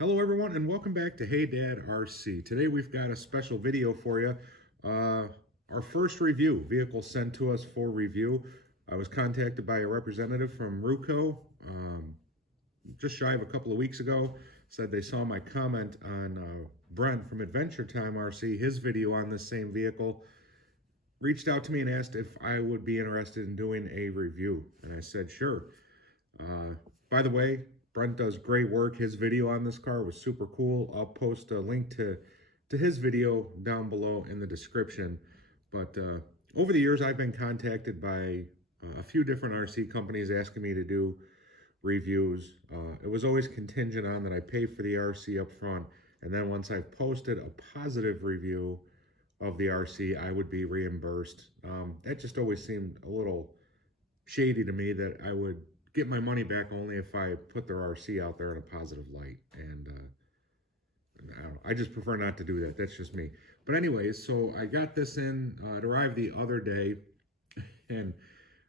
Hello everyone and welcome back to Hey Dad RC. Today we've got a special video for you. Our first review, vehicle sent to us for review. I was contacted by a representative from Ruko just shy of a couple of weeks ago. Said they saw my comment on Brent from Adventure Time RC, his video on this same vehicle. Reached out to me and asked if I would be interested in doing a review. And I said, sure. By the way, Brent does great work. His video on this car was super cool. I'll post a link to his video down below in the description. But over the years, I've been contacted by a few different RC companies asking me to do reviews. It was always contingent on that I pay for the RC up front, and then once I've posted a positive review of the RC, I would be reimbursed. That just always seemed a little shady to me, that I would get my money back only if I put their RC out there in a positive light. And I don't know, I just prefer not to do that. That's just me. But anyways, so I got this in, it arrived the other day, and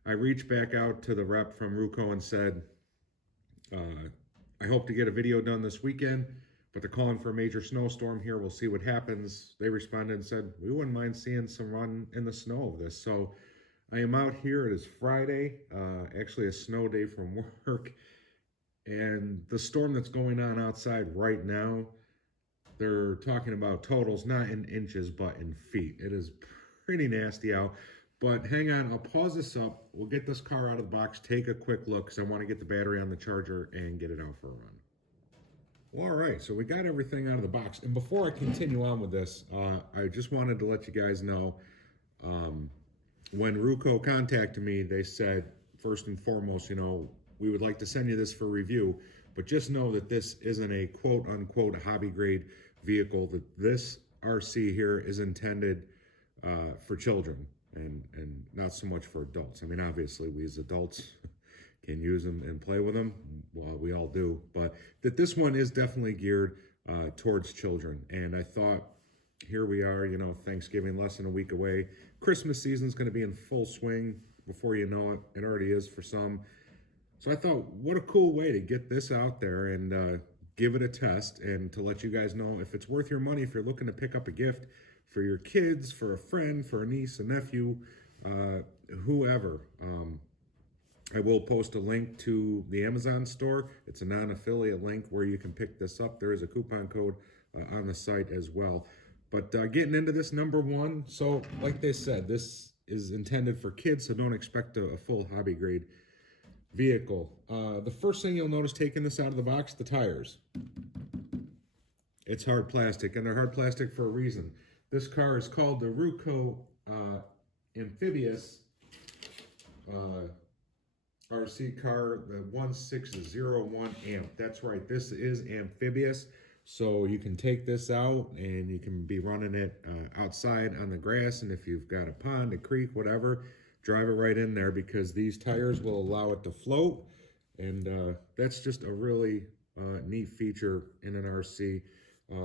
I reached back out to the rep from Ruko and said, I hope to get a video done this weekend, but they're calling for a major snowstorm here. We'll see what happens. They responded and said, we wouldn't mind seeing some run in the snow of this. So I am out here. It is Friday, actually a snow day from work. And the storm that's going on outside right now, they're talking about totals, not in inches, but in feet. It is pretty nasty out. But hang on, I'll pause this up. We'll get this car out of the box, take a quick look, because I want to get the battery on the charger and get it out for a run. Well, all right, so we got everything out of the box. And before I continue on with this, I just wanted to let you guys know, when Ruko contacted me, they said, first and foremost, we would like to send you this for review, but just know that this isn't a quote-unquote hobby-grade vehicle, that this RC here is intended for children and not so much for adults. I mean, obviously, we as adults can use them and play with them. Well, we all do, but that this one is definitely geared towards children. And I thought, here we are, Thanksgiving less than a week away. Christmas season's going to be in full swing before you know it. It already is for some. So I thought, what a cool way to get this out there and give it a test, and to let you guys know if it's worth your money, if you're looking to pick up a gift for your kids, for a friend, for a niece, a nephew, whoever. I will post a link to the Amazon store. It's a non-affiliate link where you can pick this up. There is a coupon code on the site as well. But getting into this, number one, so like they said, this is intended for kids, so don't expect a full hobby grade vehicle. The first thing you'll notice taking this out of the box, the tires. It's hard plastic, and they're hard plastic for a reason. This car is called the Ruko amphibious RC car, the 1601 amp. That's right, this is amphibious. So you can take this out and you can be running it outside on the grass, and if you've got a pond, a creek, whatever, drive it right in there, because these tires will allow it to float, and that's just a really neat feature in an RC.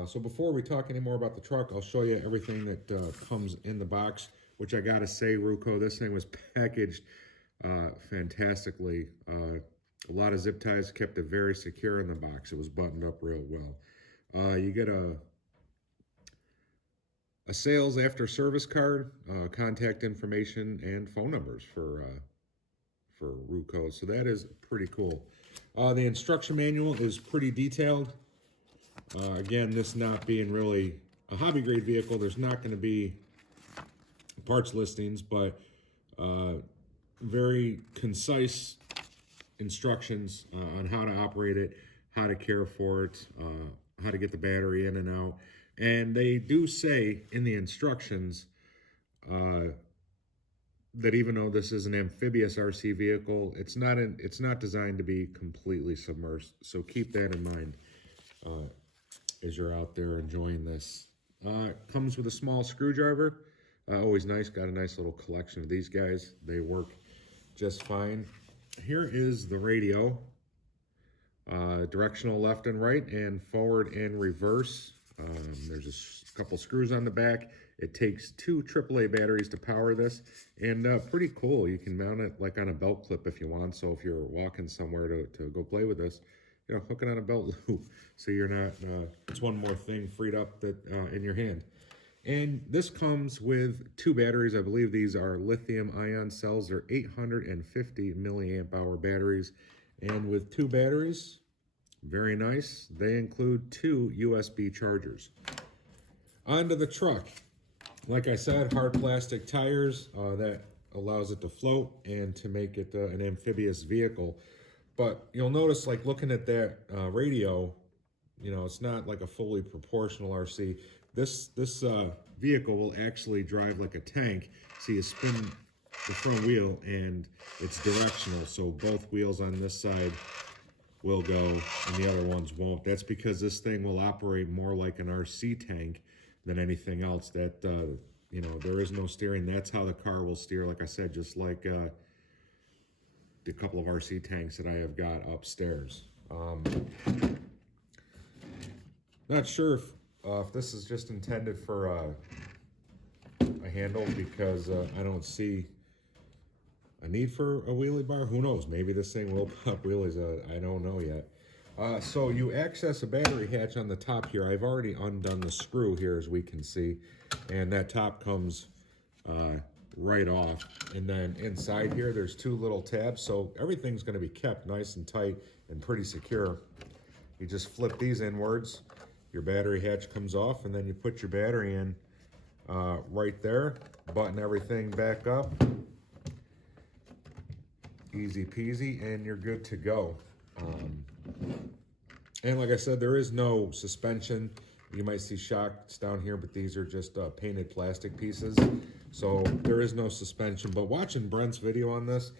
So before we talk any more about the truck, I'll show you everything that comes in the box, which I gotta say, Ruko, this thing was packaged fantastically. A lot of zip ties kept it very secure in the box. It was buttoned up real well. You get a sales after service card, contact information, and phone numbers for Ruko. So that is pretty cool. The instruction manual is pretty detailed. Again, this not being really a hobby grade vehicle, there's not going to be parts listings, but very concise instructions on how to operate it, how to care for it, how to get the battery in and out. And they do say in the instructions that even though this is an amphibious RC vehicle, it's not designed to be completely submerged. So keep that in mind as you're out there enjoying this. It comes with a small screwdriver. Always nice. Got a nice little collection of these guys. They work just fine. Here is the radio. Directional left and right, and forward and reverse. There's a couple screws on the back. It takes 2 AAA batteries to power this, and pretty cool. You can mount it like on a belt clip if you want, so if you're walking somewhere to go play with this, hooking on a belt loop, so you're not. It's one more thing freed up that in your hand. And this comes with 2 batteries. I believe these are lithium-ion cells. They're 850 milliamp hour batteries, and with 2 batteries, very nice. They include 2 USB chargers. Onto the truck. Like I said, hard plastic tires that allows it to float and to make it an amphibious vehicle. But you'll notice, like looking at that radio, it's not like a fully proportional RC. This vehicle will actually drive like a tank. So you spin the front wheel and it's directional. So both wheels on this side will go and the other ones won't. That's because this thing will operate more like an RC tank than anything else. That there is no steering. That's how the car will steer, like I said, just like the couple of RC tanks that I have got upstairs. Not sure if this is just intended for a handle, because I don't see a need for a wheelie bar. Who knows? Maybe this thing will pop wheelies. I don't know yet. So you access a battery hatch on the top here. I've already undone the screw here, as we can see, and that top comes right off. And then inside here, there's 2 little tabs, so everything's going to be kept nice and tight and pretty secure. You just flip these inwards, your battery hatch comes off, and then you put your battery in right there, button everything back up, easy peasy, and you're good to go. And like I said, there is no suspension. You might see shocks down here, but these are just painted plastic pieces, so there is no suspension. But watching Brent's video on this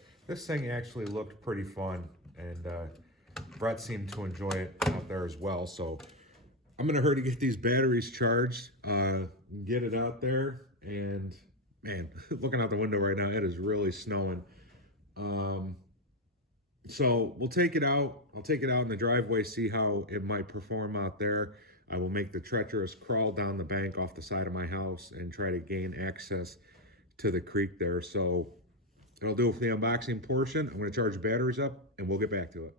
thing actually looked pretty fun, and Brent seemed to enjoy it out there as well. So I'm gonna hurry to get these batteries charged, get it out there, and man, looking out the window right now, it is really snowing. So we'll take it out. I'll take it out in the driveway, see how it might perform out there. I will make the treacherous crawl down the bank off the side of my house and try to gain access to the creek there. So it'll do it for the unboxing portion. I'm going to charge the batteries up and we'll get back to it.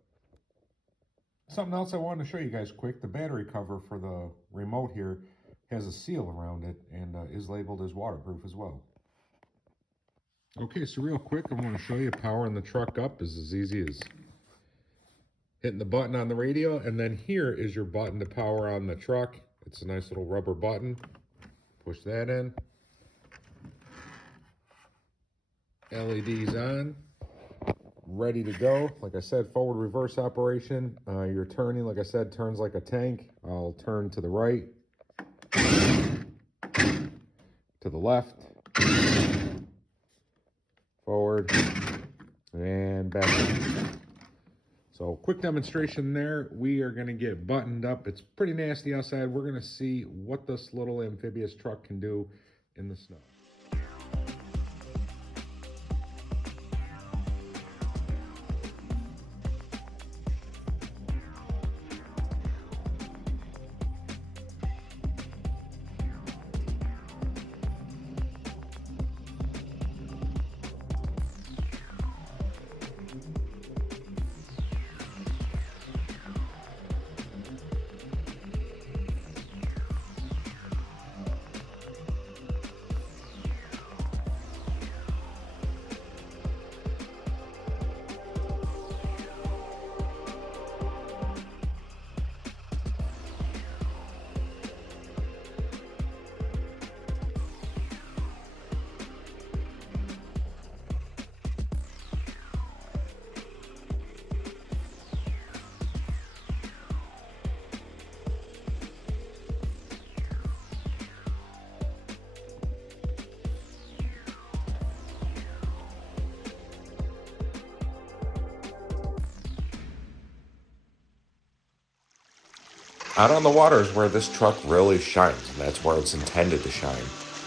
Something else I wanted to show you guys quick. The battery cover for the remote here has a seal around it and is labeled as waterproof as well. Okay, so real quick, I want to show you powering the truck up is as easy as hitting the button on the radio, and then here is your button to power on the truck. It's a nice little rubber button. Push that in. LEDs on. Ready to go. Like I said, forward reverse operation. You're turning, like I said, turns like a tank. I'll turn to the right, to the left, forward, and back. So quick demonstration there. We are going to get buttoned up. It's pretty nasty outside. We're going to see what this little amphibious truck can do in the snow. Out on the water is where this truck really shines, and that's where it's intended to shine.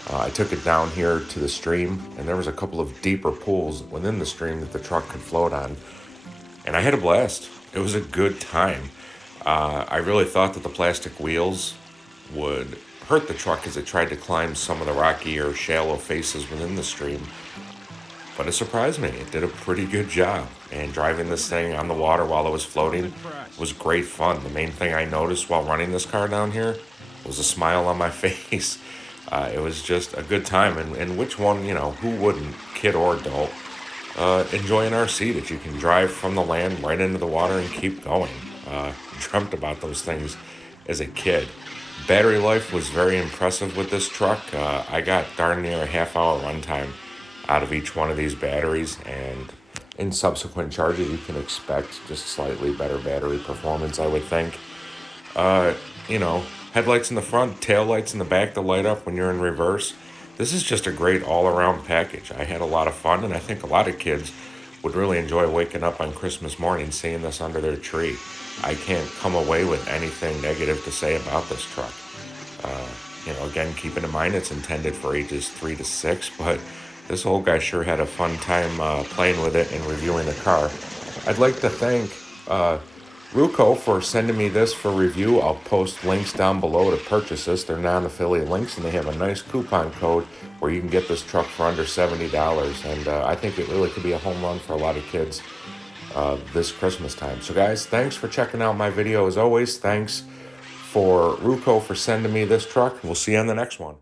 I took it down here to the stream, and there was a couple of deeper pools within the stream that the truck could float on, and I had a blast. It was a good time. I really thought that the plastic wheels would hurt the truck as it tried to climb some of the rocky or shallow faces within the stream, but it surprised me. It did a pretty good job. And driving this thing on the water while it was floating was great fun. The main thing I noticed while running this car down here was a smile on my face. It was just a good time. And which one, who wouldn't, kid or adult, enjoy an RC that you can drive from the land right into the water and keep going? Dreamt about those things as a kid. Battery life was very impressive with this truck. I got darn near a half-hour runtime out of each one of these batteries, and in subsequent charges you can expect just slightly better battery performance, I would think. Headlights in the front, tail lights in the back to light up when you're in reverse. This is just a great all-around package. I had a lot of fun, and I think a lot of kids would really enjoy waking up on Christmas morning seeing this under their tree. I can't come away with anything negative to say about this truck. Again, keeping in mind it's intended for ages 3 to 6, but this old guy sure had a fun time playing with it and reviewing the car. I'd like to thank Ruko for sending me this for review. I'll post links down below to purchase this. They're non-affiliate links, and they have a nice coupon code where you can get this truck for under $70. And I think it really could be a home run for a lot of kids this Christmas time. So guys, thanks for checking out my video. As always, thanks for Ruko for sending me this truck. We'll see you on the next one.